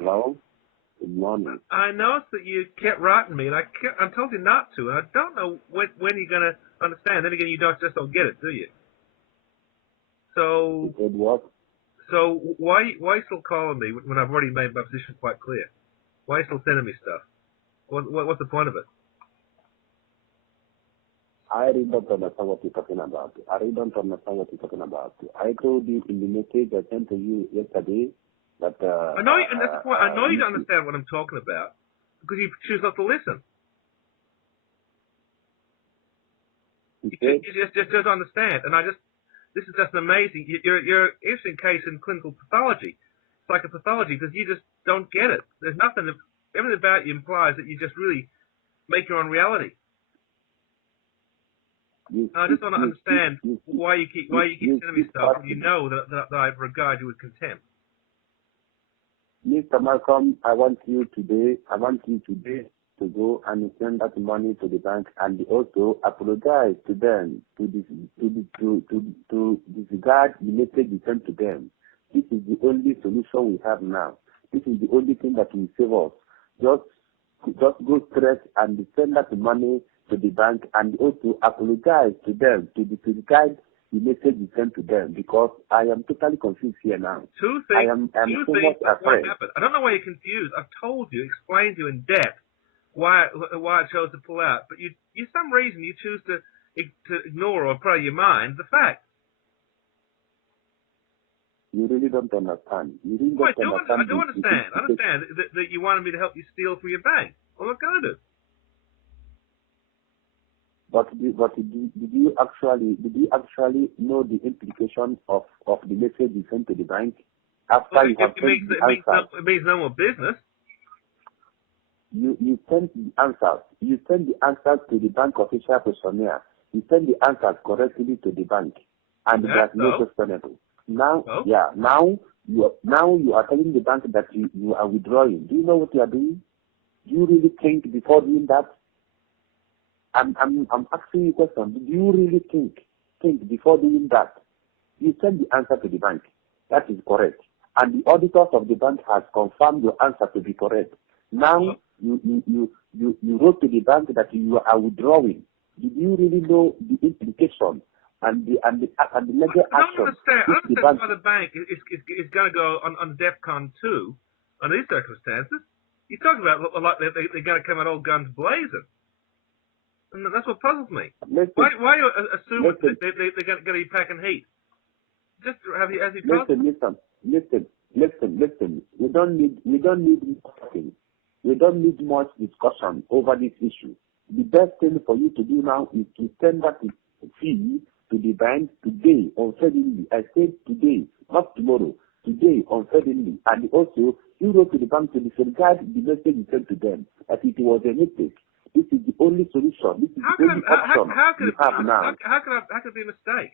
Hello? Good morning. I noticed that you kept writing me, and I told you not to, and I don't know when you're going to understand. Then again, you just don't get it, do you? So, You said what? so why you still calling me when I've already made my position quite clear? Why are you still sending me stuff? What's the point of it? I really don't understand what you're talking about. I really don't understand what you're talking about. I told you in the message I sent to you yesterday that... I know, and that's the point. I know you don't understand what I'm talking about because you choose not to listen. You just don't understand, and this is just amazing. You're an interesting case in clinical pathology, psychopathology, because you just don't get it. There's nothing. Everything about you implies that you just really make your own reality. I just don't understand why you keep sending me stuff when you know that I regard you with contempt. Mr. Malcolm, I want you today to go and send that money to the bank and also apologize to them to disregard the message you sent to them. This is the only solution we have now. This is the only thing that will save us. Just go straight and send that money to the bank and also apologize to them to disregard the message you sent to them, because I am totally confused here now. Two things. I am so much afraid. I don't know why you're confused. I've told you, explained to you in depth why I chose to pull out, but you some reason you choose to ignore or put out of your mind the fact. You really don't understand. You really don't understand. I do understand. I understand that you wanted me to help you steal from your bank. Well, I'm going to. But did you actually know the implications of the message you sent to the bank after you have sent the answers? It means no more business. You sent the answers. You sent the answers to the bank official questionnaire. You sent the answers correctly to the bank, and there's no questionable. Now, now you are telling the bank that you are withdrawing. Do you know what you are doing? Do you really think before doing that? I'm asking you a question. Do you really think before doing that? You send the answer to the bank. That is correct. And the auditors of the bank has confirmed your answer to be correct. Now you wrote to the bank that you are withdrawing. Did you really know the implication and the legal action? I don't understand why the bank is going to go on DEFCON 2 under these circumstances. You talk about they're going to come out all guns blazing. And that's what puzzles me. Why you assume that they're going to be packing heat? Just have you Listen. We don't need talking. We don't need much discussion over this issue. The best thing for you to do now is to send that fee to the bank today, unfailingly. I said today, not tomorrow. Today, unfailingly. And also, you wrote to the bank to disregard the message you sent to them that it was a mistake. This is the only solution. This is the only option you have now. How could it be a mistake?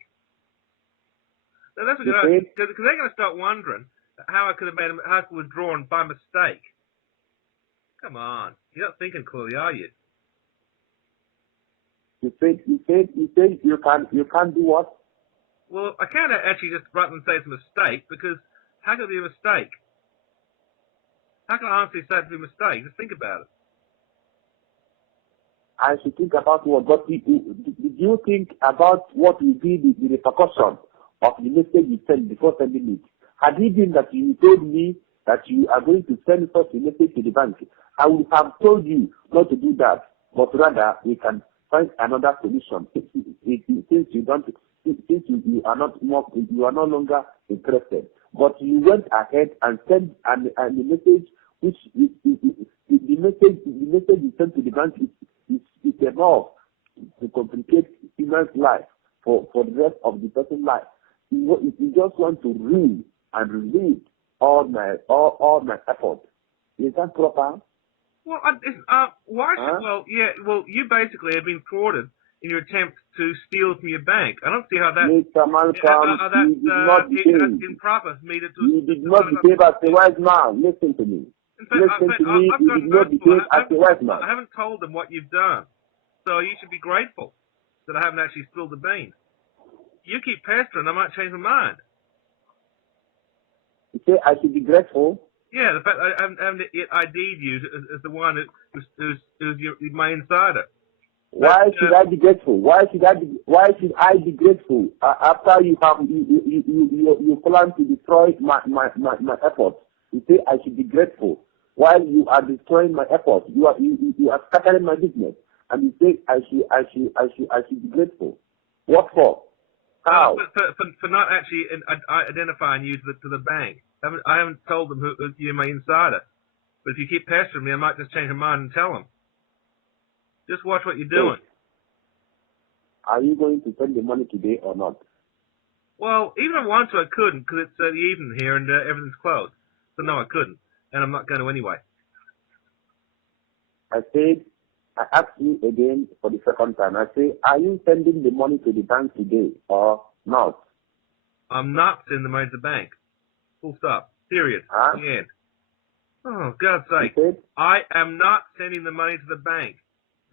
Now, that's what because they're going to start wondering how I could have withdrawn by mistake. Come on, you're not thinking clearly, are you? You said you can't do what? Well, I can't actually just rather than say it's a mistake, because how could it be a mistake? How can I honestly say it's a mistake? Just think about it. I should think about what, but did you think about what will be the repercussion of the message you sent before sending it? Had it been that you told me that you are going to send such a message to the bank, I would have told you not to do that, but rather we can find another solution. Since you are no longer interested, but you went ahead and sent a message which is the message you sent to the bank is enough to complicate human's life for the rest of the person's life. You just want to ruin and relieve all my effort. Is that proper? Well, you basically have been thwarted in your attempt to steal from your bank. I don't see how that. Mr. Malcolm, that's improper for me to. You did not behave as a wise man. Listen to me. You did not behave as a wise man. I haven't told them what you've done, so you should be grateful that I haven't actually spilled the beans. You keep pestering, I might change my mind. You say I should be grateful? Yeah, the fact I haven't yet ID'd you as the one who's my insider. Why should I be grateful? Why should I be grateful after you plan to destroy my efforts? You say I should be grateful while you are destroying my efforts. You are scattering my business, and you say I should be grateful. What for? How? For not actually identifying you to the bank. I haven't told them who you're my insider. But if you keep pestering me, I might just change my mind and tell them. Just watch what you're doing. Are you going to send the money today or not? Well, even if I wanted to, I couldn't because it's the evening here and everything's closed. So no, I couldn't, and I'm not going to anyway. I asked you again for the second time. I say, are you sending the money to the bank today or not? I'm not sending the money to the bank. Full stop. Period. Huh? The end. Oh, God's sake. I am not sending the money to the bank.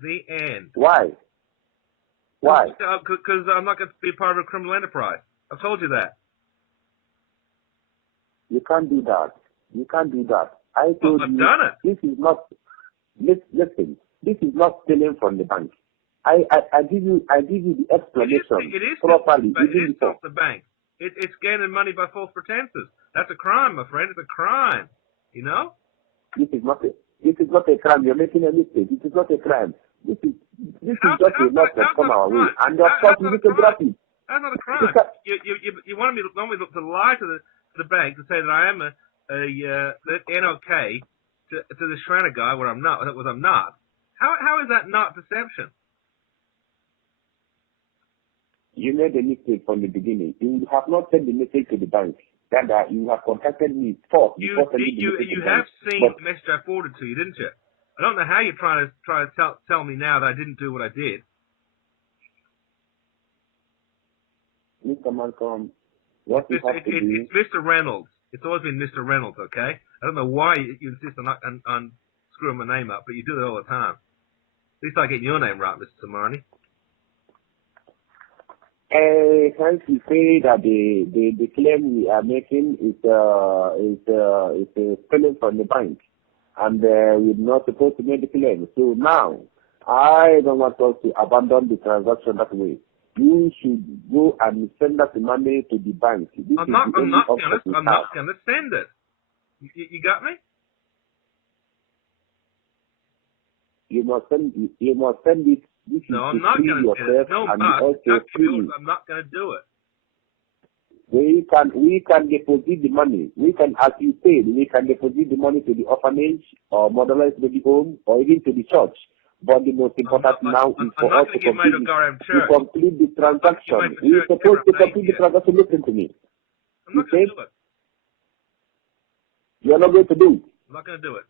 The end. Why? Why? Because I'm not going to be part of a criminal enterprise. I've told you that. You can't do that. You can't do that. I told I've you done it. This is not. Listen. This is not stealing from the bank. I give you the explanation it is properly. It is off the bank. It's gaining money by false pretenses. That's a crime, my friend. It's a crime. You know? This is not a crime. You're making a mistake. This is not a crime. This is just a lot that come our way. And of course you need to drop it. That's not a crime. You want me to lie to the bank to say that I am a NOK to the Schranner guy where I'm not. I'm not. How is that not deception? You made a mistake from the beginning. You have not sent the message to the bank. Rather, you have contacted me first. You have seen the message I forwarded to you, didn't you? I don't know how you're trying to tell me now that I didn't do what I did. Mr. Malcolm, what you have to do... It's Mr. Reynolds. It's always been Mr. Reynolds, okay? I don't know why you insist on screwing my name up, but you do it all the time. At least I get your name right, Mr. Samani. Trying to say that the claim we are making is stealing from the bank, and we're not supposed to make the claim. So now, I don't want us to abandon the transaction that way. You should go and send that money to the bank. I'm not going to send it. You got me? You must send it. No, I'm not going to send it. No, I'm not going to do it. We can deposit the money. We can, as you said, we can deposit the money to the orphanage or motherless baby home or even to the church. But the most important now is for us to complete the transaction. We're supposed to complete the transaction. Listen to me. I'm not going to do it. You're not going to do it. I'm not going to do it.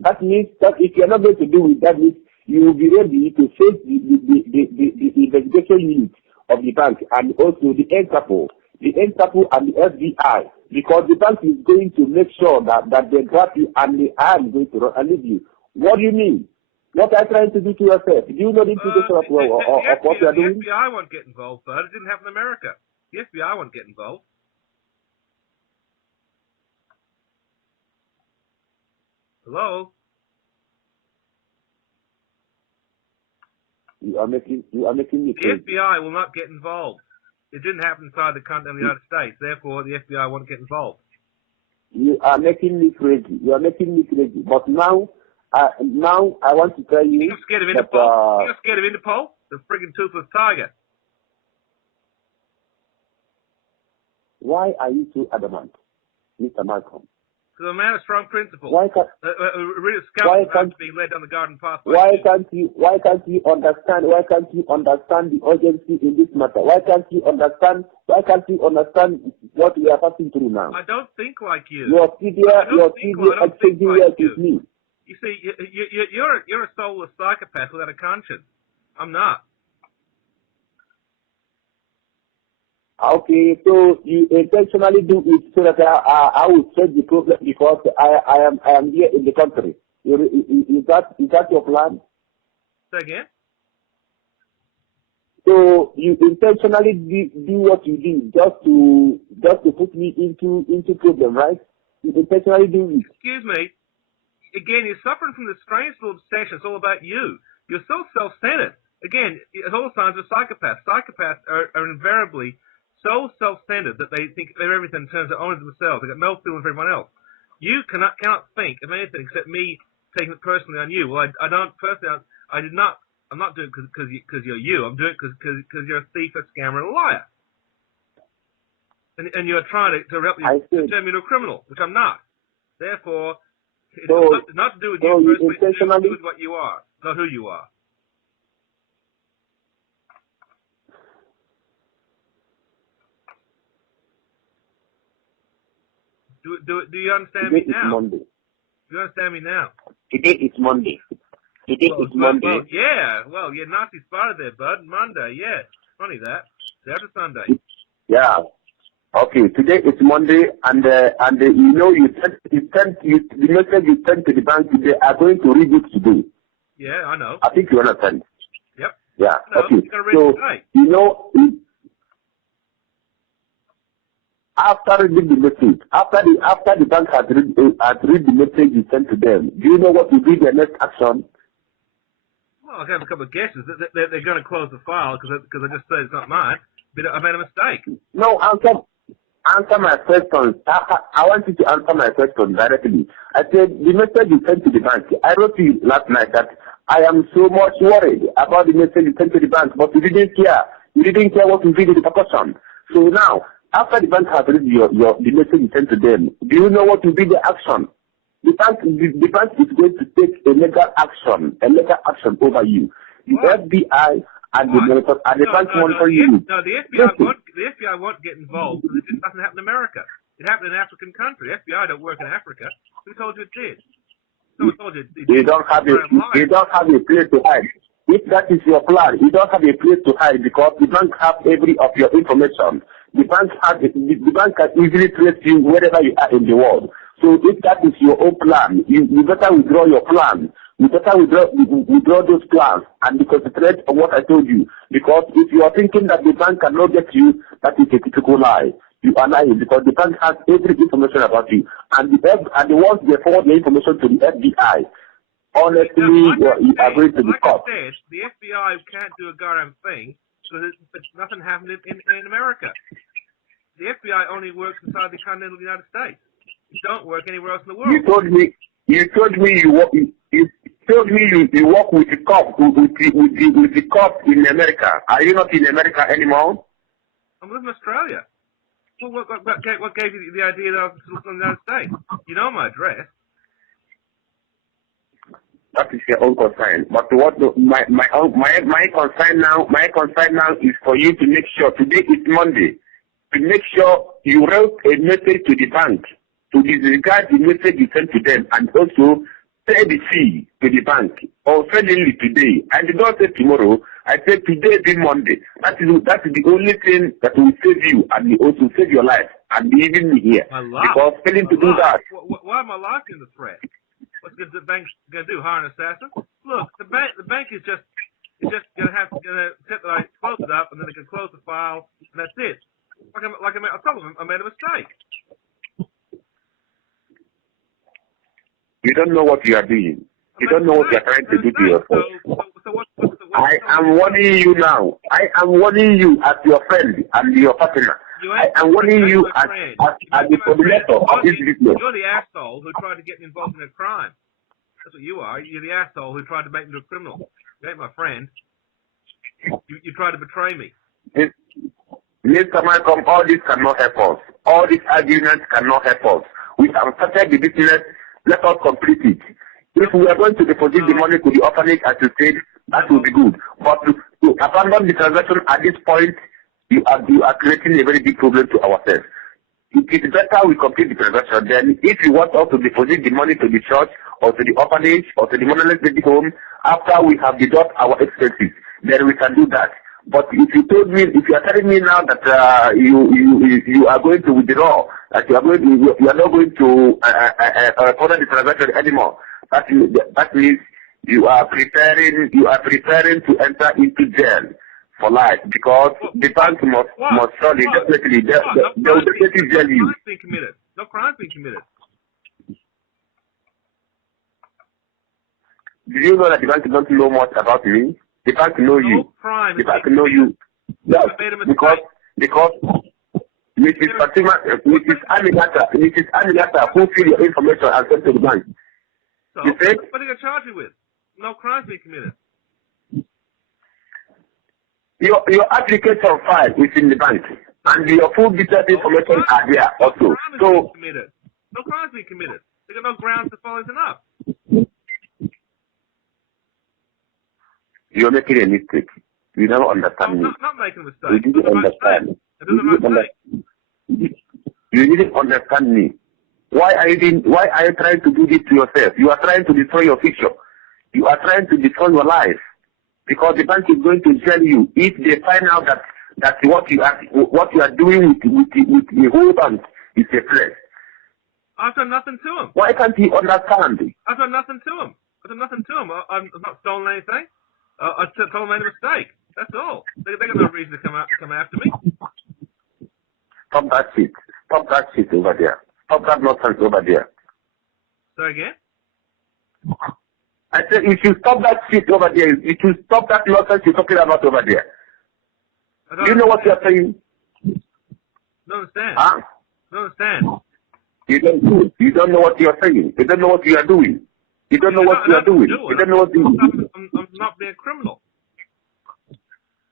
That means that if you're not going to do it, that means you will be ready to face the investigation unit of the bank and also the Interpol and the FBI, because the bank is going to make sure that they grab you and I am going to leave you. What do you mean? What are you trying to do to yourself? Do you know the implication of what you are doing? The FBI won't get involved, but it didn't happen in America. The FBI won't get involved. Hello? You are making me crazy. The FBI will not get involved. It didn't happen inside the continent of the United States. Therefore, the FBI won't get involved. You are making me crazy. But now I want to tell you. You're scared of Interpol? You're scared of Interpol? The friggin' toothless tiger. Why are you so adamant, Mr. Malcolm? Because I'm a man of strong principles. Why can't being led down the garden pathway. Why can't you understand the urgency in this matter? Why can't you understand what we are passing through now? I don't think like you. You're exchanging words with me. You see, you're a soulless psychopath without a conscience. I'm not. Okay, so you intentionally do it so that I will solve the problem because I am here in the country. Is that your plan? Say again? So you intentionally do what you do just to put me into problem, right? intentionally doing it. Excuse me. Again, you're suffering from this strange little obsession. It's all about you. You're so self-centered. Again, it's all signs of psychopaths. Psychopaths are invariably so self-centered that they think of everything in terms of only themselves. They've got no feeling for everyone else. You cannot think of anything except me taking it personally on you. Well, I don't personally. I did not. I'm not doing it because you're you. I'm doing it because you're a thief, a scammer, and a liar. And you're trying to turn me into a criminal, which I'm not. Therefore, it's not to do with you personally. It's to do with what you are, not who you are. Do you understand me now? Monday. Do you understand me now? Today is Monday. Today is Monday. Well, yeah. Well, you're nasty spotted there, bud. Monday, yeah. Funny that. It's after Sunday. Yeah. Okay. Today is Monday, and you know the message you sent to the bank. They are going to read it today. Yeah, I know. I think you understand. Yep. Yeah. No, okay. So you know. After reading the message, after the bank has read the message you sent to them, do you know what will be their next action? Well, I have a couple of guesses. They're going to close the file because I just said it's not mine. But I made a mistake. No, answer my question. I want you to answer my question directly. I said the message you sent to the bank. I wrote to you last night that I am so much worried about the message you sent to the bank, but you didn't care. You didn't care what will be the repercussion. So now, after the bank has read the message you sent to them, do you know what will be the action? The bank is going to take a legal action over you. The FBI and the bank monitoring you. No, the FBI won't get involved because it doesn't happen in America. It happened in an African country. The FBI don't work in Africa. Who told you it did? Someone told you it did. They don't have a place to hide. If that is your plan, you don't have a place to hide because the bank have every of your information. The bank can easily trace you wherever you are in the world. So if that is your own plan, you better withdraw your plan. You better withdraw those plans and concentrate on what I told you. Because if you are thinking that the bank cannot get you, that is a typical lie. You are lying because the bank has every information about you. And the ones they forward the information to the FBI, honestly, you are going to be caught. Like I said, the FBI can't do a goddamn thing because nothing happened in America. The FBI only works inside the continental United States. It don't work anywhere else in the world. You told me you work with the cops with the cops in America. Are you not in America anymore? I'm living in Australia. Well, what gave you the idea that I was still in the United States? You know my address. That is your own concern. But my concern now is for you to make sure today is Monday. To make sure you wrote a message to the bank to disregard the message you sent to them and also pay the fee to the bank or suddenly today. And you don't say tomorrow. I said today being Monday. That is the only thing that will save you and will also save your life and even me here. Because failing to do that. Why am I life in the threat? What's the bank going to do? Hire an assassin? Look, the bank is just going to set that I close it up and then they can close the file and that's it. I told them I made a mistake. You don't know what you are doing. You don't know what you are trying to do to yourself. I am warning you now. I am warning you as your friend and your partner. I am warning you as the coordinator of this business. You're the asshole who tried to get me involved in a crime. That's what you are. You're the asshole who tried to make me a criminal. You ain't my friend. You tried to betray me. Mr. Malcolm, all this cannot help us. All these arguments cannot help us. We have started the business. Let us complete it. If we are going to deposit the money to the orphanage, as you said, that will be good. But to abandon the transaction at this point, you are creating a very big problem to ourselves. It is better we complete the transaction. Then, if you want us to deposit the money to the church or to the orphanage or to the motherless baby home, after we have deducted our expenses, then we can do that. But if you are telling me now that you are going to withdraw, that you are not going to further the transaction anymore, that means you are preparing to enter into jail for life because the bank must surely definitely they will definitely jail you. No crime's been committed. Do you know that the bank don't know much about me? The bank know you. Crime. The bank know you. Yes, because Mrs. Fatima, Mrs. Aminata, who fill your information and send to the bank. So, you said? What are they going to charge you with? No crimes being committed. Your application file is in the bank, and your full detailed information are there also. So, no crimes being committed. They got no grounds to follow it up. You're making a mistake. You don't understand me. I'm not making a mistake. You didn't understand. You didn't understand me. Why are you trying to do this to yourself? You are trying to destroy your future. You are trying to destroy your life. Because the bank is going to tell you if they find out that what you are doing with the whole bank is a threat. I've done nothing to him. Why can't he understand? I've done nothing to him. I've not stolen anything. I told him I made a mistake. That's all. They got no reason to come after me. Stop that shit. Stop that shit over there. Stop that nonsense over there. Say again? I said you should stop that shit over there. You should stop that nonsense you're talking about over there. Do you know what you're saying? Don't understand. Huh? Don't understand. You don't know what you're saying. You don't know what you are doing. You don't know what you are doing. You don't know what you are doing. I'm not being a criminal.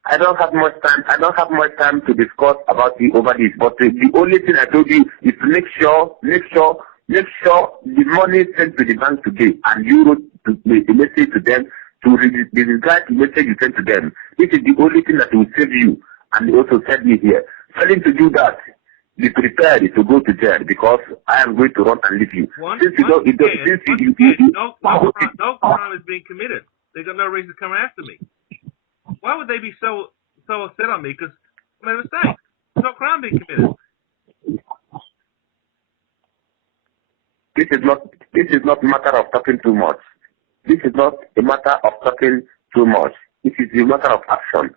I don't have much time. I don't have much time to discuss about you over this. But the only thing I told you is to make sure the money sent to the bank today, and you wrote the message to them to regard the message you sent to them. This is the only thing that will save you, and they also sent me here. Failing to do that, be prepared to go to jail because I am going to run and leave you. No crime is being committed. They got no reason to come after me. Why would they be so upset on me? Because I made a mistake. There's no crime being committed. This is not a matter of talking too much. This is not a matter of talking too much. It is a matter of action.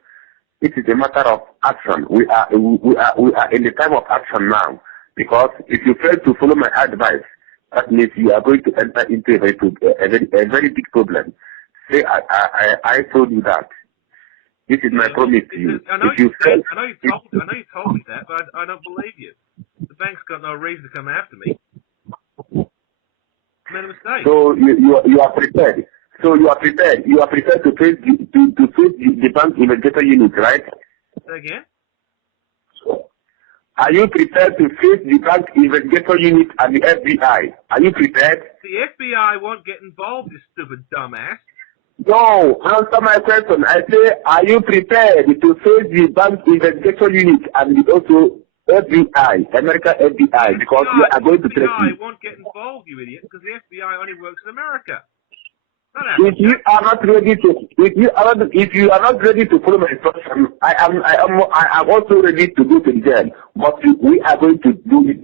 It is a matter of action. We are in the time of action now. Because if you fail to follow my advice, that means you are going to enter into a very big problem. Say I told you that. This is my promise to you. I know you told me that, but I don't believe you. The bank's got no reason to come after me. I made a mistake. So you are prepared. So you are prepared. You are prepared to face the bank investigator unit, right? Say again? Are you prepared to face the bank investigator unit and the FBI? Are you prepared? The FBI won't get involved, you stupid dumbass. No, answer my question. I say, are you prepared to face the bank investigation unit and also FBI, American FBI, because we are going to threaten you? The FBI won't get involved, you idiot, because the FBI only works in America. If you are not ready to follow my instruction, I am also ready to go to the jail. But we are going to do it.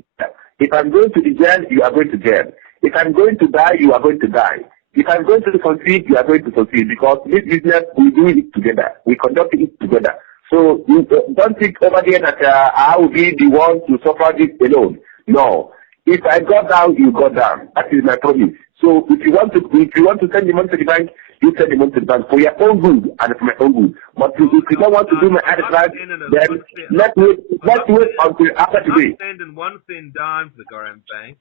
If I'm going to the jail, you are going to jail. If I'm going to die, you are going to die. If I'm going to succeed, you are going to succeed because this business, we do it together. We conduct it together. So you don't think over there that I will be the one to suffer this alone. No. If I go down, you go down. That is my promise. So if you want to send the money to the bank, you send the money to the bank for your own good and for my own good. But if you don't want to do my advice, then let's wait until after today. I'm sending one thin dime to the Goran Bank.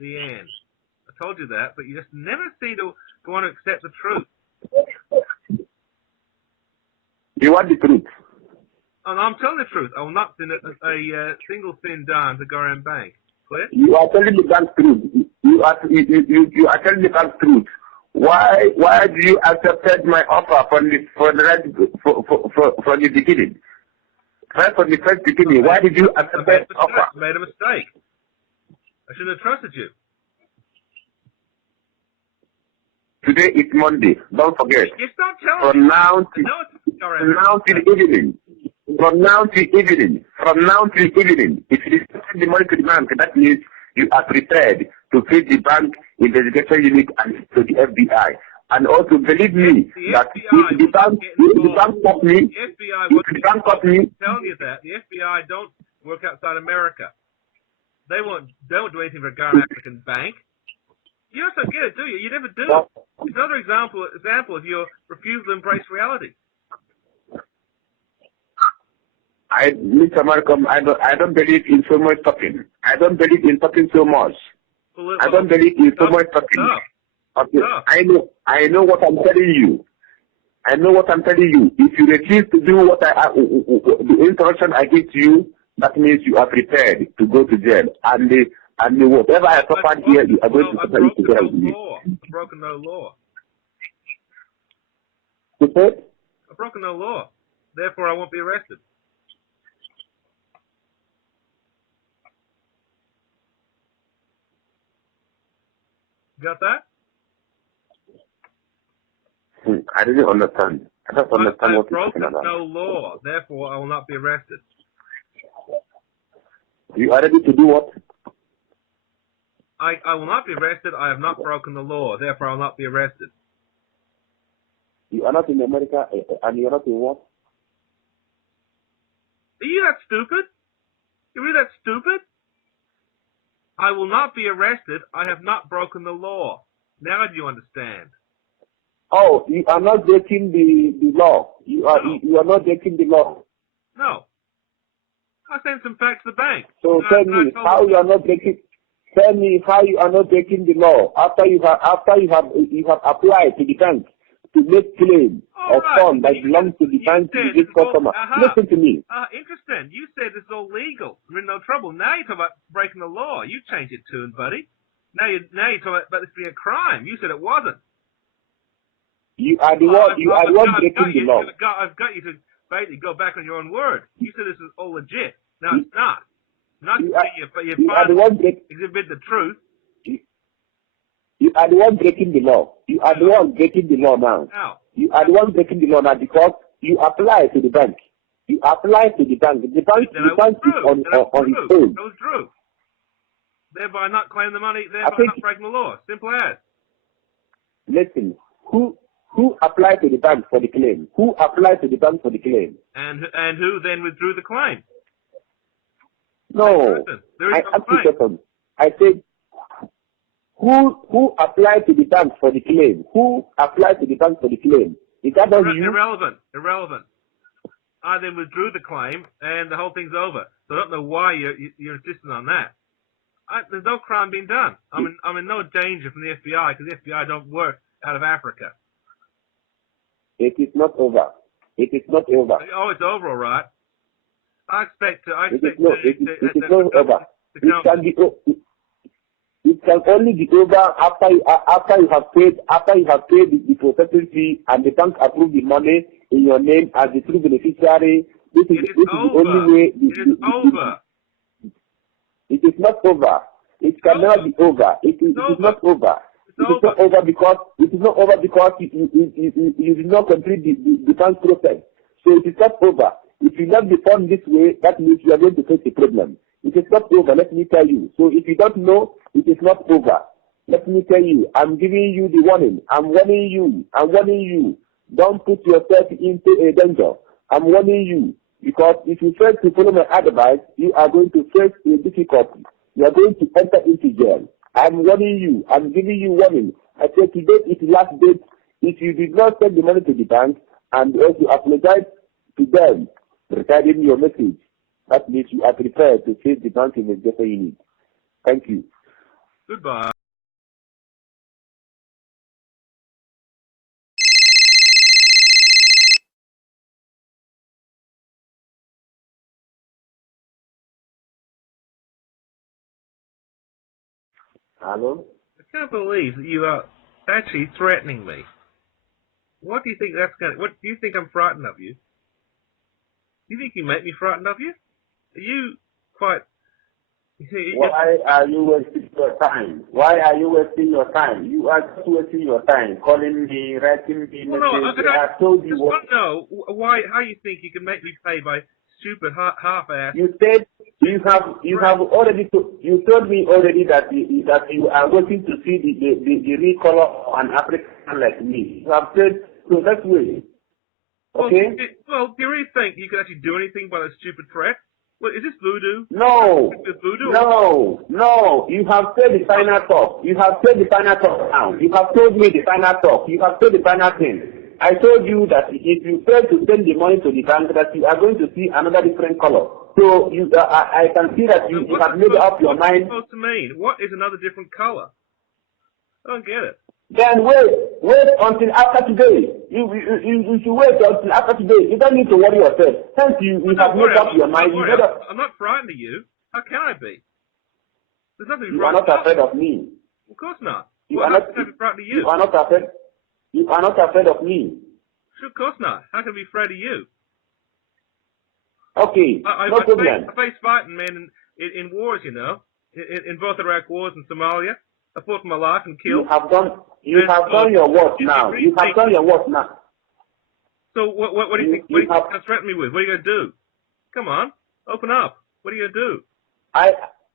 The end. I told you that, but you just never seem to want to accept the truth. You want the truth? Oh, no, I'm telling the truth. I will not send a single thin dime to Goran Bank. Clear? You are telling the bank truth. You are telling the bank truth. Why do you accepted my offer from the beginning? Right from the first beginning. Why did you accept that offer? I made a mistake. I shouldn't have trusted you. Today is Monday. Don't forget. You stop telling From me. now till evening. From now till evening. If you send the money to the bank, that means you are prepared to face the bank investigation unit and to the FBI. And also believe me that if the bank caught me, telling you that the FBI don't work outside America. They won't do anything for a Ghana African bank. You also get it, do you? You never do. But It's another example of your refusal to embrace reality. Mr. Malcolm, I don't believe in so much talking. I don't believe in talking so much. I don't believe in so much talking. Okay. I know what I'm telling you. I know what I'm telling you. If you refuse to do what the instruction I give to you, that means you are prepared to go to jail. And whatever I suffered here, you are going to suffer it together with me. I've broken no law. You said? I've broken no law. Therefore, I won't be arrested. Got that? I didn't understand. I don't understand what you're I've talking about. broken no law. Therefore, I will not be arrested. You are ready to do what? I will not be arrested. I have not broken the law. Therefore, I will not be arrested. You are not in America and you are not in what? Are you that stupid? Are you that stupid? I will not be arrested. I have not broken the law. Now do you understand? Oh, you are not breaking the law. You are not breaking the law. No. I sent some facts to the bank. So tell me how you are not breaking. Tell me how you are not breaking the law after you have applied to the bank to make claim of funds that belong to the bank to the customer. Listen to me. Interesting. You said it's all legal. We're in no trouble. Now you're talking about breaking the law. You changed your tune, buddy. Now you're talking about this being a crime. You said it wasn't. You are the one breaking the law. I've got you to basically go back on your own word. You said this is all legit. No, it's not. You are the one exhibit the truth. You are the one breaking the law. You are the one breaking the law now. How? You are the one breaking the law now because you apply to the bank. You apply to the bank. The bank is on its own. That was true. Thereby not claiming the money, thereby not breaking the law. Simple as. Listen, who applied to the bank for the claim? Who applied to the bank for the claim? And who then withdrew the claim? No, I asked you a question. I said, who applied to the bank for the claim? Who applied to the bank for the claim? Is that not you? Irrelevant. I then withdrew the claim, and the whole thing's over. So I don't know why you're insisting on that. There's no crime being done. I'm in no danger from the FBI because the FBI don't work out of Africa. It is not over. It is not over. Oh, it's over, all right. It is not over. It can only be over after you have paid the processing fee and the bank approve the money in your name as the true beneficiary. This is the only way. It is over. It is not over. It cannot be over. It is not over. It is not over because you did not complete the bank process. So it is not over. If you not be done this way, that means you are going to face a problem. It is not over, let me tell you. So if you don't know, it is not over. Let me tell you, I'm giving you the warning. I'm warning you. Don't put yourself into a danger. I'm warning you. Because if you fail to follow my advice, you are going to face a difficulty. You are going to enter into jail. I'm warning you. I'm giving you warning. I said today is the last date. If you did not send the money to the bank and also apologize to them regarding your message, that means you are prepared to face the bank investigation you need. Thank you. Goodbye. Hello? I can't believe that you are actually threatening me. What do you think that's going to... What do you think I'm frightened of you? Do you think you make me frightened of you? Are you quite... Why are you wasting your time? Why are you wasting your time? You are just wasting your time calling me, writing me messages. I told you what... I want to know how you think you can make me pay by stupid half-ass... You said you told me already that you are waiting to see the real color of an African like me. You have said, so that's way. Okay? Well, do you really think you can actually do anything by a stupid threat? What, is this voodoo? No. Is this voodoo? No. You have said the final talk. You have said the final talk now. You have told me the final talk. You have said the final thing. I told you that if you fail to send the money to the bank, that you are going to see another different color. So I can see that you have made up your mind. What's it supposed to mean? What is another different color? I don't get it. Then wait until after today. You should wait until after today. You don't need to worry yourself. Since you have made up your mind, I'm not frightened of you. How can I be? There's nothing to be frightened of. You are not afraid of me. Of course not. You are not frightened of you. You are not afraid. You are not afraid of me. Sure, of course not. How can I be afraid of you? Okay, no problem. I face fighting, man, in wars, you know, in both Iraq wars and Somalia. I fought for my life and killed. You have done your work now. You have done your work now. So what do you think? What are you going to threaten me with? What are you going to do? Come on, open up. What are you going to do?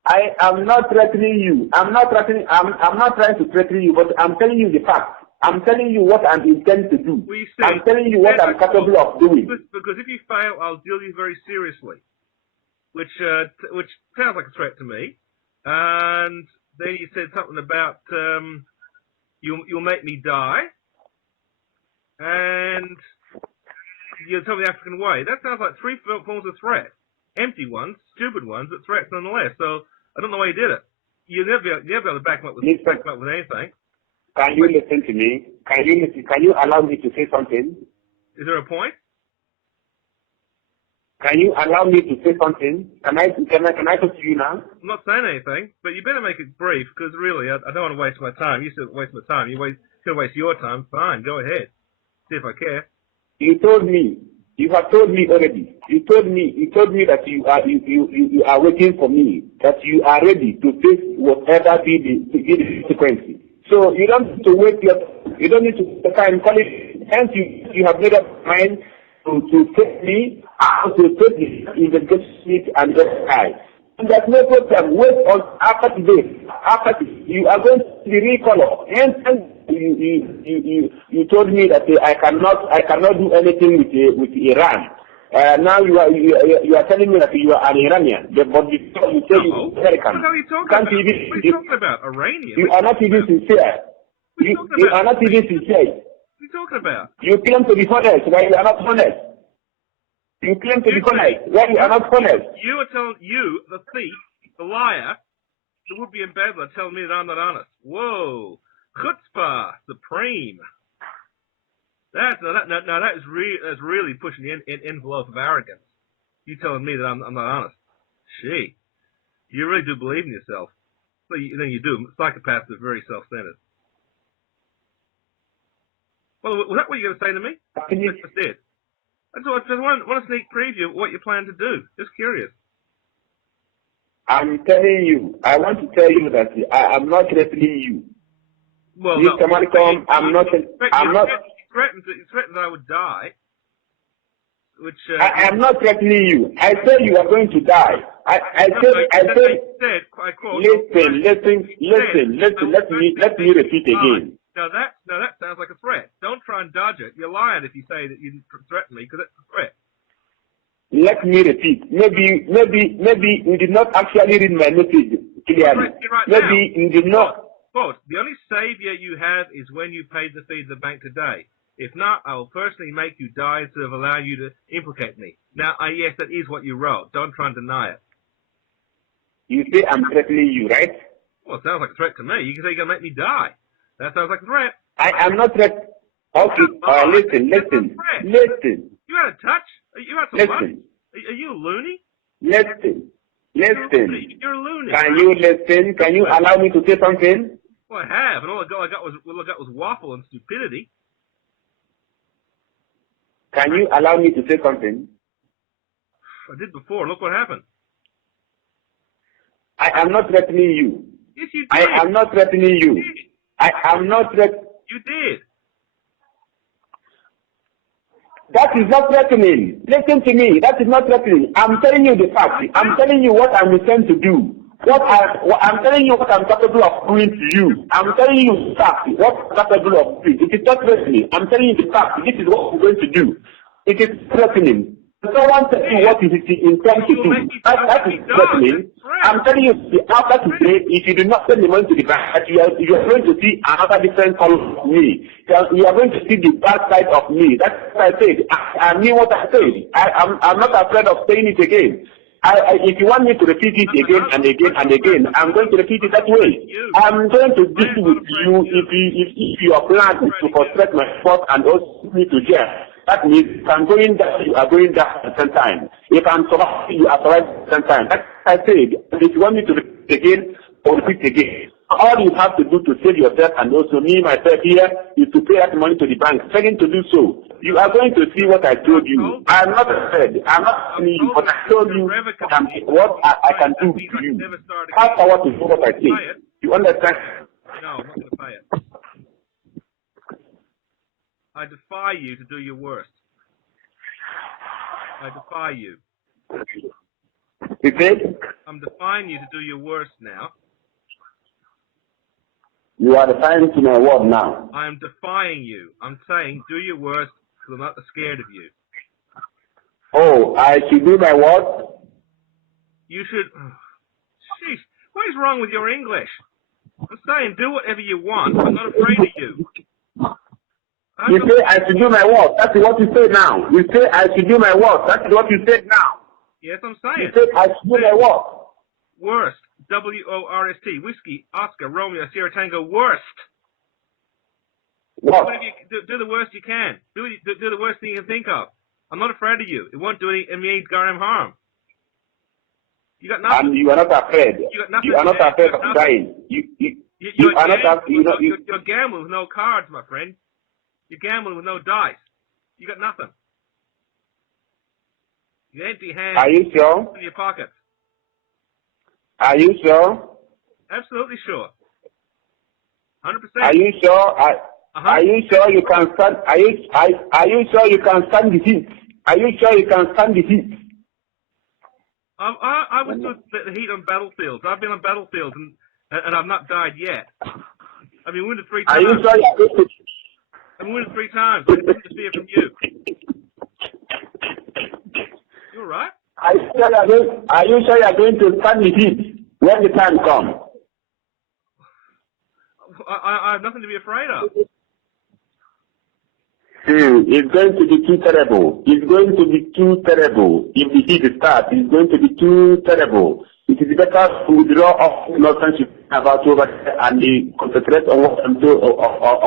I am not threatening you. I'm not trying to threaten you, but I'm telling you the facts. I'm telling you what I'm intending to do. Well, see, I'm telling you what I'm capable of doing. Because if you fail, I'll deal you very seriously, which sounds like a threat to me. And then you said something about you'll make me die, and you'll tell me the African way. That sounds like three forms of threat. Empty ones, stupid ones, but threats nonetheless. So I don't know why you did it. You'll never be able to back them up with anything. Can you listen to me? Can you allow me to say something? Is there a point? Can you allow me to say something? Can I talk to you now? I'm not saying anything, but you better make it brief, because really, I don't want to waste my time. You said waste my time. You're going to waste your time. Fine, go ahead. See if I care. You have told me already. You told me that you are waiting for me, that you are ready to face whatever be the consequence. So you don't need to wait you don't need to time call it. Hence you have made up your mind to take me out to take the investigation and just die. And there's no problem. Wait on after today. You are going to be recolor. Hence you told me that I cannot do anything with Iran. Now you are telling me that you are an Iranian, but before you say you're American. What are you talking about? Iranian? You are not even sincere. You are not even sincere. What are you talking about? You claim to be honest while you are not honest. You claim to be honest while you are not honest. You are telling the thief, the liar, the would-be embezzler, telling me that I'm not honest. Whoa, chutzpah supreme. That is really pushing the envelope of arrogance. You telling me that I'm not honest. Gee, you really do believe in yourself. Well, then you do. Psychopaths are very self-centered. Well, was that what you were going to say to me? That's it. I just want a sneak preview of what you plan to do. Just curious. I'm telling you. I want to tell you that I am not threatening you. Well, Mr. Malcolm, I'm not. You threatened that I would die. Which I am not threatening you. I said you are going to die. I said. I quote. Listen. Let me repeat again. Now that sounds like a threat. Don't try and dodge it. You're lying if you say that you didn't threaten me, because it's a threat. Let me repeat. Maybe you did not actually read my message clearly. Maybe you did not. Quote, the only savior you have is when you paid the fee to the bank today. If not, I will personally make you die instead of allow you to implicate me. Now, yes, that is what you wrote. Don't try and deny it. You say I'm threatening you, right? Well, it sounds like a threat to me. You can say you're going to make me die. That sounds like a threat. I am not threatening. Okay, listen. You had a touch? You had some luck? Are you a loony? Listen. You're a loony. Can you listen? Can you allow me to say something? Well, I have, and all I got was waffle and stupidity. Can you allow me to say something? I did before. Look what happened. I am not threatening you. Yes, you did. I am not threatening you. I am not threatening. You did. That is not threatening. Listen to me. That is not threatening. I'm telling you the fact. I'm telling you what I'm intending to do. I'm telling you what I'm capable of doing to you. I'm telling you the fact. What I'm capable of doing. It is not threatening. I'm telling you the fact. This is what we're going to do. It is threatening. someone tell you what is it intend to do, that is threatening. I'm telling you, after today, if you do not send the money to the bank, you are going to see another different color of me. You are going to see the bad side of me. That's what I said. I mean what I said. I'm not afraid of saying it again. If you want me to repeat it again and again and again, I'm going to repeat it that way. I'm going to deal with you if your plan is to frustrate my sport and also put me to jail. That means if I'm going down, you are going down at the same time. If I'm surviving, you are surviving at the same time. That's what I said. If you want me to repeat again, or repeat again. All you have to do to save yourself and also me, myself here, is to pay that money to the bank. Second to do so. You are going to see what I told you. I'm not afraid. I'm not telling you, but I told you what I can do to you. Have power to do what I say. You understand? No, I'm not going to pay it. I defy you to do your worst. I defy you. Repeat? I'm defying you to do your worst now. You are defying to my word now. I am defying you. I'm saying do your worst because I'm not scared of you. Oh, I should do my word? You should... Sheesh, what is wrong with your English? I'm saying do whatever you want. I'm not afraid of you. You say I should do my work. That's what you say now. You say I should do my work. That's what you said now. Yes, I'm saying. You say I should do my work. Worst. W-O-R-S-T. Whiskey, Oscar, Romeo, Sierra Tango. Worst. What? Do the worst you can. Do the worst thing you can think of. I'm not afraid of you. It won't do any Garam harm. You got nothing. And you are not afraid. You got nothing. You are not afraid of dying. You are not afraid. You're gambling with no cards, my friend. You're gambling with no dice. You got nothing. You empty hands. Are you sure? In your pockets. Are you sure? Absolutely sure. 100%. Are you sure? Are you sure you can stand? Are you sure you can stand the heat? Are you sure you can stand the heat? I was doing the heat on battlefields. I've been on battlefields and I've not died yet. I've been wounded 3 times. Are you sure you're going to? I'm wounded 3 times. I didn't hear from you. You all right? Are you sure you're going to stand the heat when the time comes? I have nothing to be afraid of. It's going to be too terrible. It's going to be too terrible. If the heat starts, it's going to be too terrible. It is better to withdraw off nonsense about over there and concentrate on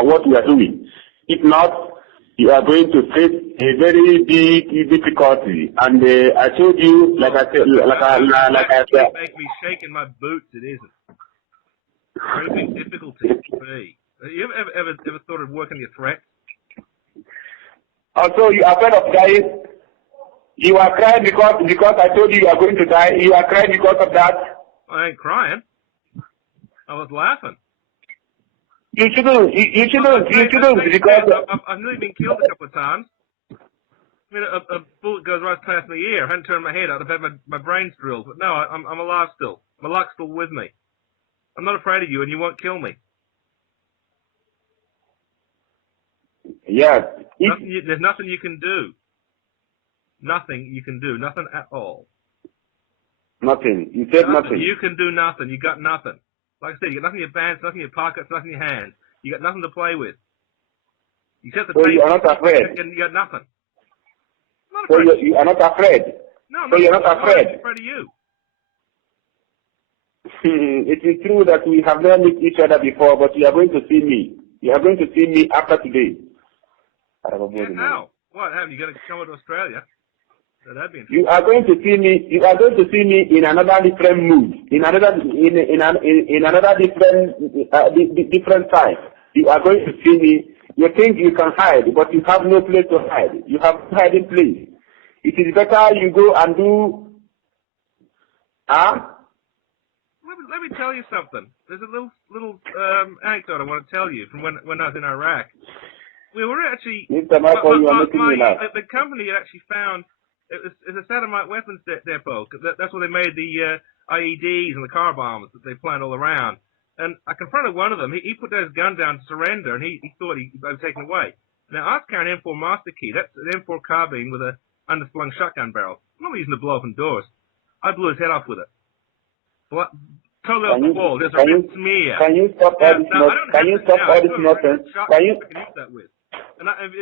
what we are doing. If not, you are going to face a very big difficulty. And I told you, like I said, make me shake in my boots. It isn't. Very big difficulty to be. You ever thought of working your threat? Also, you are afraid of dying. You are crying because I told you are going to die. You are crying because of that. I ain't crying. I was laughing. You shouldn't because I've nearly been killed a couple of times. I mean, a bullet goes right past my ear. I hadn't turned my head. I'd have had my brains drilled. But no, I'm alive still. My luck's still with me. I'm not afraid of you, and you won't kill me. Yes. There's nothing you can do. Nothing you can do. Nothing at all. Nothing. You said nothing. You can do nothing. You got nothing. Like I said, you got nothing in your pants, nothing in your pockets, nothing in your hands. You got nothing to play with. You set the so you are not afraid. And you got nothing. So you are not afraid. No, so you're not afraid. I'm afraid of you. It is true that we have never met each other before, but you are going to see me. You are going to see me after today. Yeah, how? What happened? You're going to come to Australia? So that'd be you are going to see me. You are going to see me in another different mood, in another different time. You are going to see me. You think you can hide, but you have no place to hide. You have no hiding place. It is better you go and do. Let me tell you something. There's a little anecdote I want to tell you from when I was in Iraq. We were actually Mr. Michael, you are making me laugh. The company had actually found it's a satellite weapons depot. That's where they made the IEDs and the car bombs that they plant all around. And I confronted one of them. He put his gun down to surrender, and he thought he was taken away. Now, I was carrying an M4 master key. That's an M4 carbine with a underslung shotgun barrel. I'm not using to blow open doors. I blew his head off with it. Totally off the wall. There's a red smear. Can you stop all this nonsense? Can you stop all this nonsense? Can you? I can use that with. And if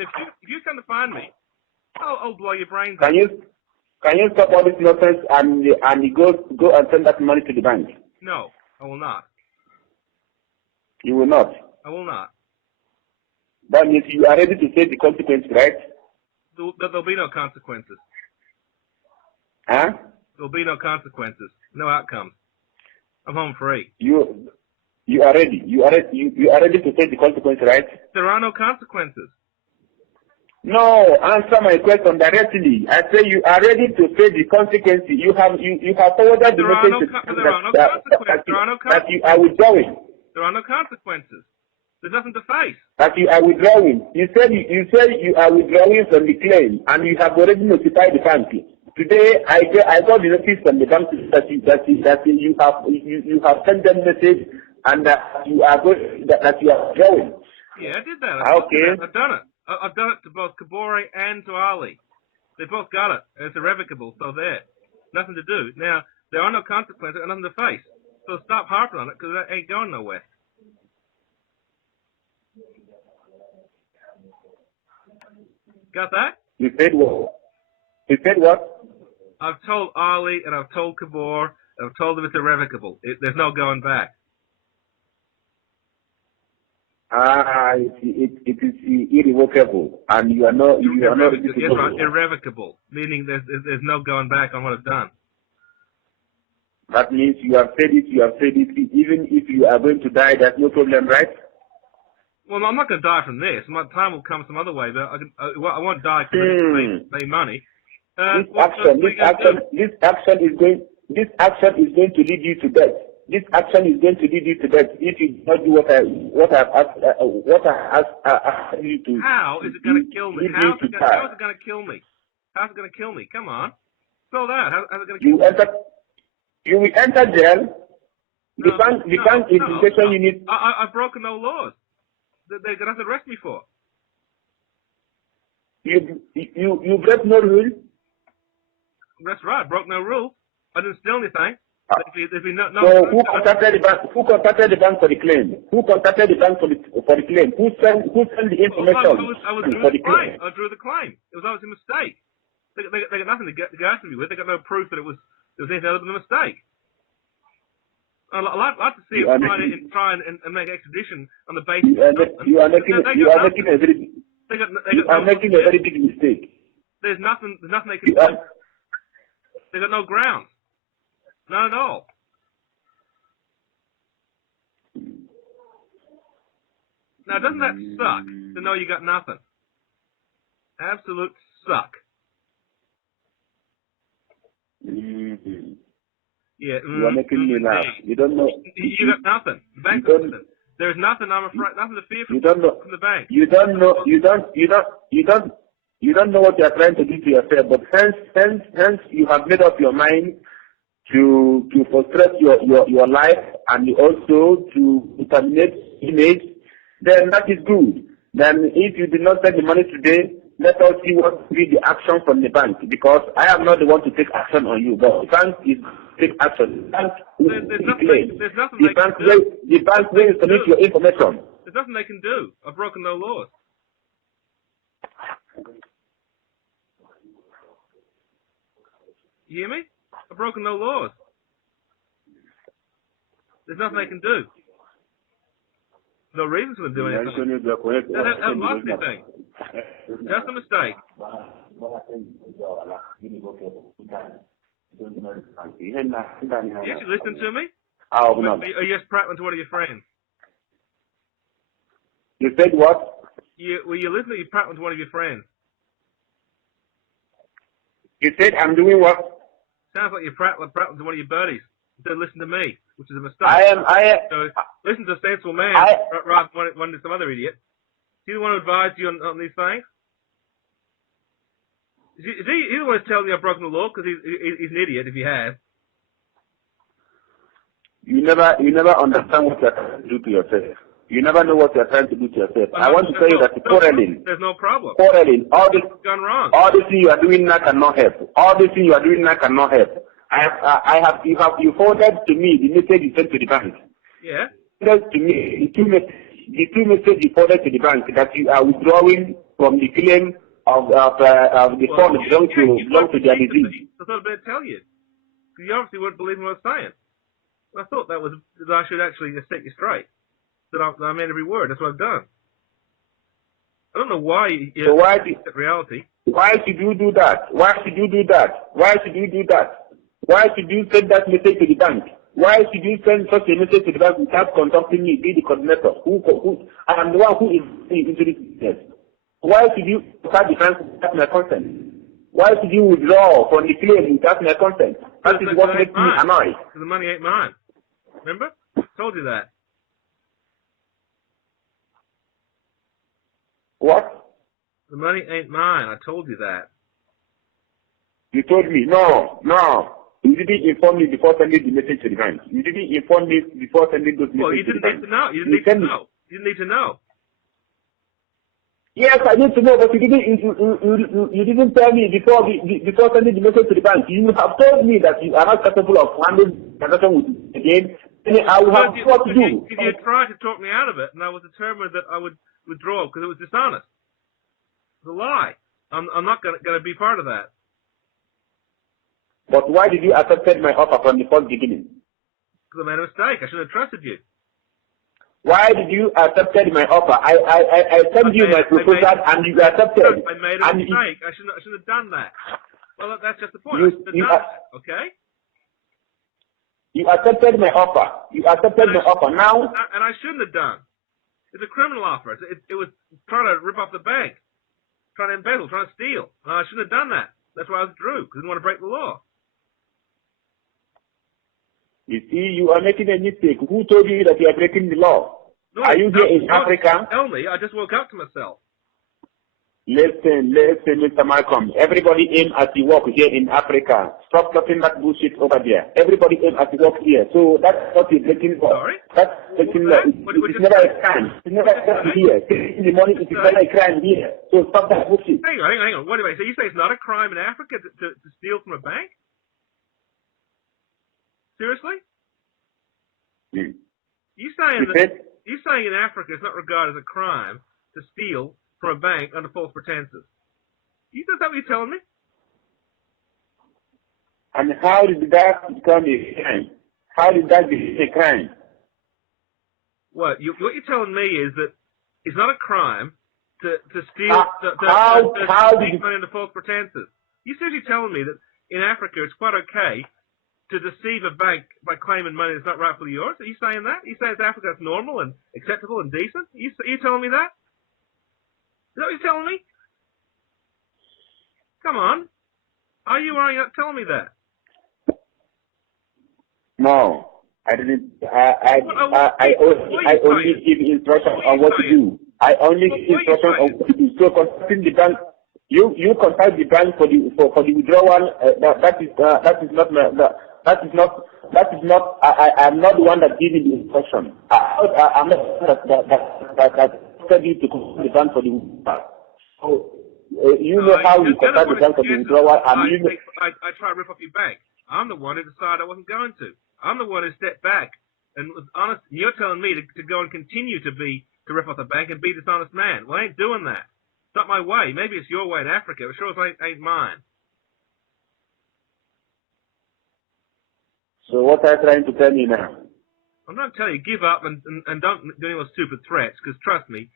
you come to find me, I'll blow your brains Can out. you stop all this nonsense and you go and send that money to the bank? No, I will not. You will not. I will not. That means you are ready to face the consequences, right? There'll be no consequences. Huh? There'll be no consequences. No outcomes. I'm home free. You are ready. You are ready to face the consequences, right? There are no consequences. No, answer my question directly. I say you are ready to face the consequences. You have forwarded the message that you are withdrawing. There are no consequences. There's nothing to face. That you are withdrawing. You said you are withdrawing from the claim, and you have already notified the bank. Today, I got the notice from the bank that you have sent them message and that you are withdrawing. Yeah, I did that. Okay. I've done it. I've done it to both Kabore and to Ali. They both got it. It's irrevocable, so there. Nothing to do. Now, there are no consequences and nothing to face. So stop harping on it, because that ain't going nowhere. Got that? You said what? You said what? I've told Ali and I've told Kabore and I've told them it's irrevocable. There's no going back. It is irrevocable, and you are not. Yes, right, irrevocable, meaning there's no going back on what I've done. That means you have said it. Even if you are going to die, there's no problem, right? Well, I'm not going to die from this. My time will come some other way, but I won't die because I pay money. This action is going to lead you to death. This action is going to lead you to death if you do not do what I asked you to. How is it going to kill me? How is it going to kill me? How's it going to kill me? Come on, spell that. How's it going to kill me? You will enter jail. The bank investigation unit. I've broken no laws. They're going to have to arrest me for. You break no rule. That's right. Broke no rules. I didn't steal anything. So who contacted the bank? Who contacted the bank for the claim? Who contacted the bank for the claim? Who sent the information for the claim? I drew the claim. It was obviously a mistake. They got nothing to go after me with. They got no proof that it was anything other than a mistake. I'd like to see them try and make extradition on the basis. You are making a very big mistake. There's nothing they can do. They got no grounds. None at all. Now, doesn't that suck to know you got nothing? Absolute suck. Mm-hmm. Yeah. You are making me laugh. You don't know. You got nothing. The bank doesn't. There's nothing. I'm afraid. Nothing to fear from the bank. You don't know. You don't know what you are trying to do to yourself. But hence, you have made up your mind to frustrate your life and also to terminate image. Then that is good. Then if you did not send the money today, let us see what will be the action from the bank, because I am not the one to take action on you, but the bank is take action. There's nothing they can do. The bank will submit your information. There's nothing they can do. I've broken no laws. You hear me? I've broken no laws. There's nothing they can do. No reason for them to do anything. That must be thing. That's a mistake. Yes, you listen to me? Oh, no. Are you just prattling to one of your friends? You said what? Were you listening? You're prattling to one of your friends. You said I'm doing what? Sounds like you're prattling to one of your buddies. Instead of listen to me, which is a mistake. So listen to a sensible man rather than one to some other idiot. Is he the one who advised you on these things? Is he the one who's telling you I've broken the law? Because he's an idiot if he has. You never understand what you're trying to do to yourself. You never know what you're trying to do to yourself. I want to tell you that quarreling. There's no problem. Quarreling. All this gone wrong. All this thing you are doing now cannot help. All this thing you are doing now cannot help. You forwarded to me the message you sent to the bank. Yeah. Forwarded to me the two messages you forwarded to the bank that you are withdrawing from the claim of the fund belong to their disease. I thought I'd better tell you. You obviously wouldn't believe what I was saying. I thought that I should actually set you straight. That I meant every word. That's what I've done. I don't know why so why accept reality. Why should you do that? Why should you do that? Why should you do that? Why should you send that message to the bank? Why should you send such a message to the bank without contacting me, be the coordinator? I am the one who is into this business. Why should you start the bank without my consent? Why should you withdraw from the claim without my consent? That is what makes me annoyed. Because the money ain't mine. Remember? I told you that. What? The money ain't mine. I told you that. You told me. No. You didn't inform me before sending the message to the bank. You didn't inform me before sending those messages. Well, you didn't need to know. You didn't need to know. Yes, I need to know, but you didn't tell me before sending the message to the bank. You have told me that you are not capable of handling the transaction with me again. I will have what to do. You tried to talk me out of it, and I was determined that I would withdraw because it was dishonest. It's a lie. I'm not going to be part of that. But why did you accept my offer from the first beginning? Because I made a mistake. I should have trusted you. Why did you accept my offer? I sent you my proposal and you accepted. I made a mistake. I shouldn't have done that. Well, that's just the point. I shouldn't have done that. Okay? You accepted my offer. You accepted my offer. Now. And I shouldn't have done. It's a criminal offer. It was trying to rip off the bank, trying to embezzle, trying to steal. I shouldn't have done that. That's why I withdrew, because I didn't want to break the law. You see, you are making a mistake. Who told you that you are breaking the law? No, are you here in Africa? Tell me. I just woke up to myself. Listen, Mr. Malcolm. Everybody aim at the work here in Africa. Stop talking that bullshit over there. Everybody aim at the work here. So that's what you're breaking law. Sorry? That's breaking law. It's never a crime. It's never a crime here. Taking the money is never a crime here. So stop that bullshit. Hang on. What do I say? You say it's not a crime in Africa to steal from a bank? Seriously? You saying in Africa it's not regarded as a crime to steal from a bank under false pretenses? Is that what you're telling me? And how did that become a crime? How did that become a crime? What you're telling me is that it's not a crime to steal to take money under false pretenses. You said you're telling me that in Africa it's quite okay to deceive a bank by claiming money that's not rightfully yours? Are you saying that? Are you saying it's Africa that's normal and acceptable and decent? Are you telling me that? Is that what you're telling me? Come on. Are you not telling me that? No, I didn't. I only give instructions on what to do. I only give instructions on what to do. So contacting the bank, you contact the bank for the withdrawal. That is not. I am not the one that gave you the instruction. I'm not that said you to contact the bank for the withdrawal. So you know how you contact the bank for the withdrawal, and you know. I try to rip off your bank. I'm the one who decided I wasn't going to. I'm the one who stepped back and was honest. And you're telling me to go and continue to rip off the bank and be a dishonest man. Well, I ain't doing that. It's not my way. Maybe it's your way in Africa, but sure as ain't mine. So what are you trying to tell me now? I'm not telling you give up and don't do any more stupid threats, because trust me,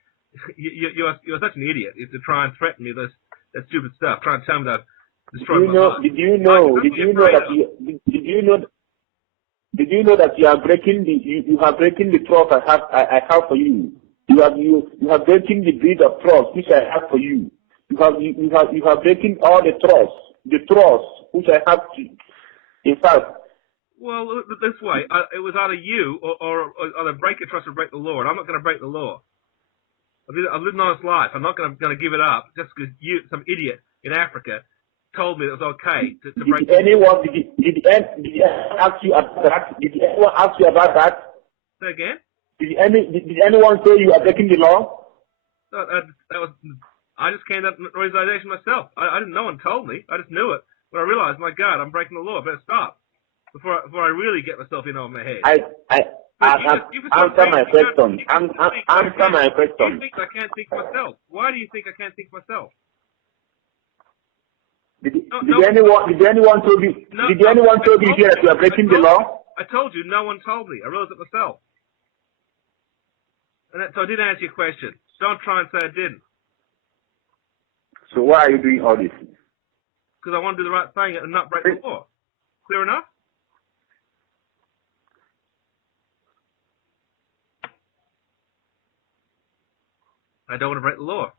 you're such an idiot to try and threaten me with that stupid stuff, trying to tell me that I've destroyed my life. Did you know that you are breaking the trust I have for you? You are breaking the breed of trust which I have for you. You have breaking all the trust which I have to. In fact. Well, this way, it was either you or either break your trust or break the law, and I'm not going to break the law. I've lived an honest life. I'm not going to give it up just because you, some idiot in Africa, told me it was okay to break. Did anyone ask you about that? Say again? Did anyone say you are breaking the law? I just came to that realization myself. I didn't. No one told me. I just knew it when I realized, my God, I'm breaking the law. I better stop before I really get myself in over my head. Answer my question. Answer my question. You think I can't think for myself? Why do you think I can't think for myself? Did anyone told you here that you are breaking the law? I told you, no one told me. I realized it myself. So I didn't answer your question. Don't try and say I didn't. So why are you doing all this? Because I want to do the right thing and not break the law. Clear enough? I don't want to break the law.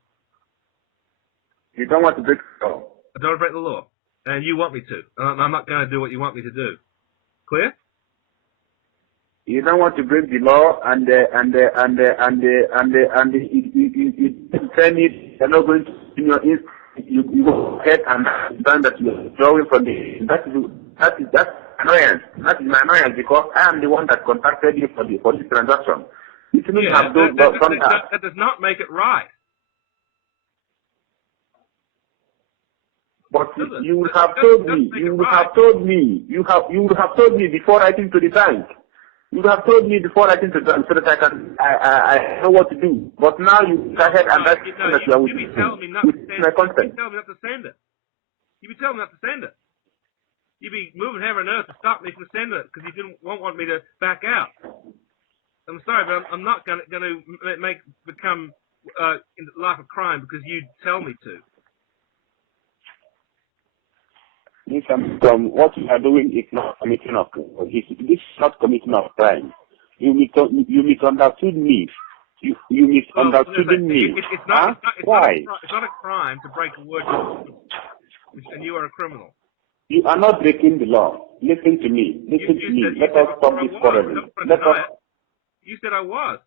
You don't want to break the law? I don't want to break the law. And you want me to. I'm not going to do what you want me to do. Clear? You don't want to break the law, and you send it. You're not going to you go ahead and done that you're drawing from the. That's annoyance. That is my annoyance because I am the one that contacted you for this transaction. You shouldn't have done that. That does not make it right. But you would have told me. You would have told me. You would have told me before writing to the bank. You would have told me before writing to the bank so that I know what to do. But now you go ahead and that's that you are with me. You be telling me not to send it. You be telling me not to send it. You be moving heaven and earth to stop me from sending it because you didn't want me to back out. I'm sorry, but I'm not going to become in life a crime because you tell me to. From what you are doing is not committing of crime. This is not committing of crime. You misunderstood me. You misunderstood me. It's not Why? It's not a crime to break a word, and you are a criminal. You are not breaking the law. Listen to me. Listen to me. Let us stop this quarreling. You said I was.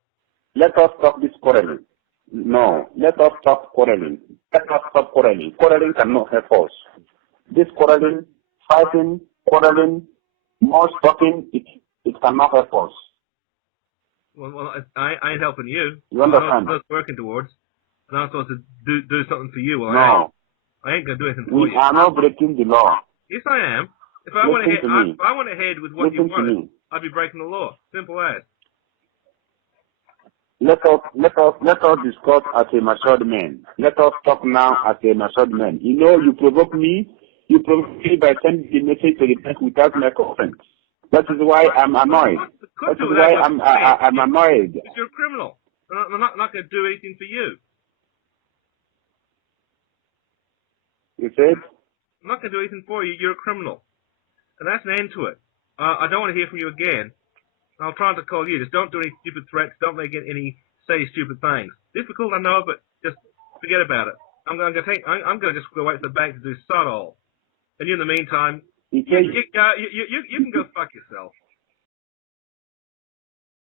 Let us stop this quarreling. No. Let us stop quarreling. Let us stop quarreling. Quarreling cannot help us. This quarreling, fighting, quarreling, more talking, it cannot help us. Well, I ain't helping you. You understand? I'm not working towards. I'm supposed to do something for you. Well, no. I ain't going to do anything for you. We are not breaking the law. Yes, I am. If I went ahead with what you wanted, I'd be breaking the law. Simple as. Let us discuss as a matured man. Let us talk now as a matured man. You know, you provoke me. You provoke me by sending the message to the bank without my consent. That is why I'm annoyed. That is why I'm annoyed. Because you're a criminal. I'm not going to do anything for you. You said? I'm not going to do anything for you. You're a criminal. And that's an end to it. I don't want to hear from you again. I'll try not to call you. Just don't do any stupid threats. Don't say stupid things. Difficult, I know, but just forget about it. I'm going to just go wait for the bank to do sod all. And you, in the meantime, you can go fuck yourself.